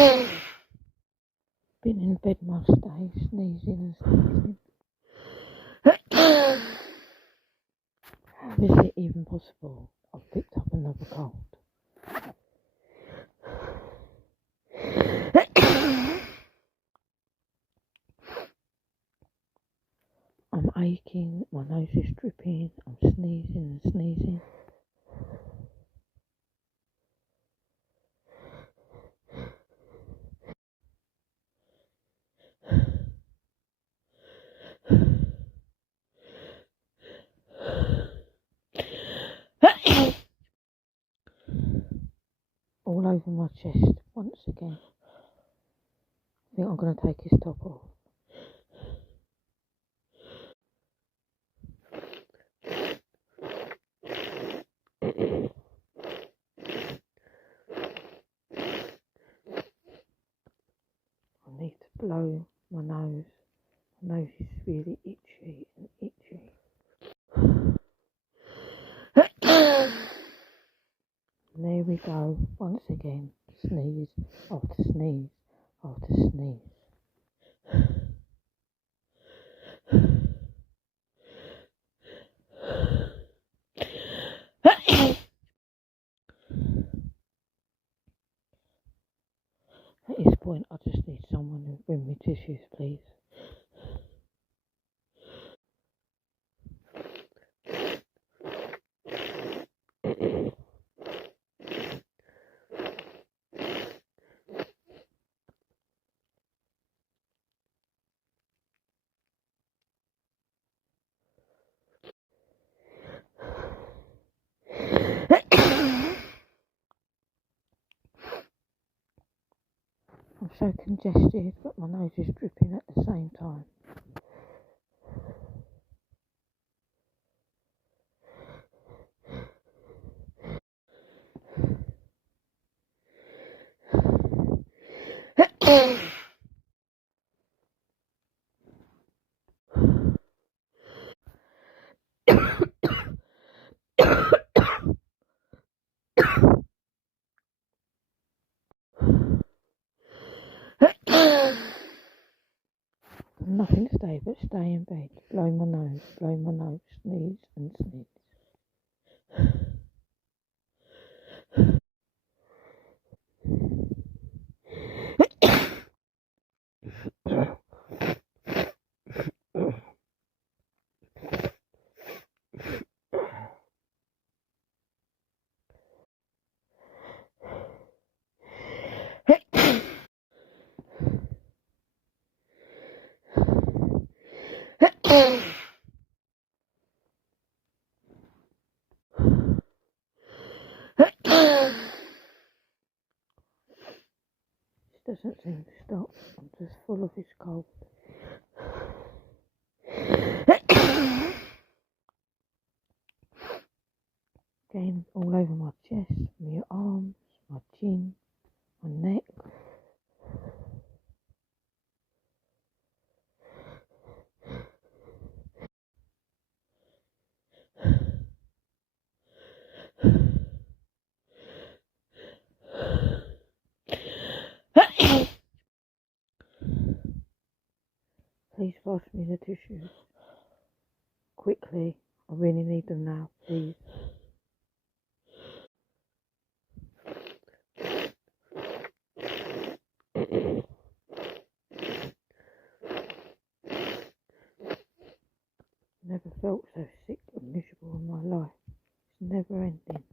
Been in bed most days, sneezing and sneezing. How is it even possible? I've picked up another cold. I'm aching, my nose is dripping, I'm sneezing and sneezing. All over my chest once again. I think I'm going to take his top off. I need to blow my nose. My nose is really itchy and itchy. And there we go, once again, sneeze after sneeze after sneeze. At this point, I just need someone to bring me tissues, please. I'm so congested, but my nose is dripping at the same time. Nothing to say but stay in bed, blow my nose, sneeze and sneeze. This doesn't seem to stop. I'm just full of this cold. Again, all over my chest, my arms, my chin, my neck. Please pass me the tissues. Quickly. I really need them now, please. Never felt so sick and miserable in my life. It's never ending.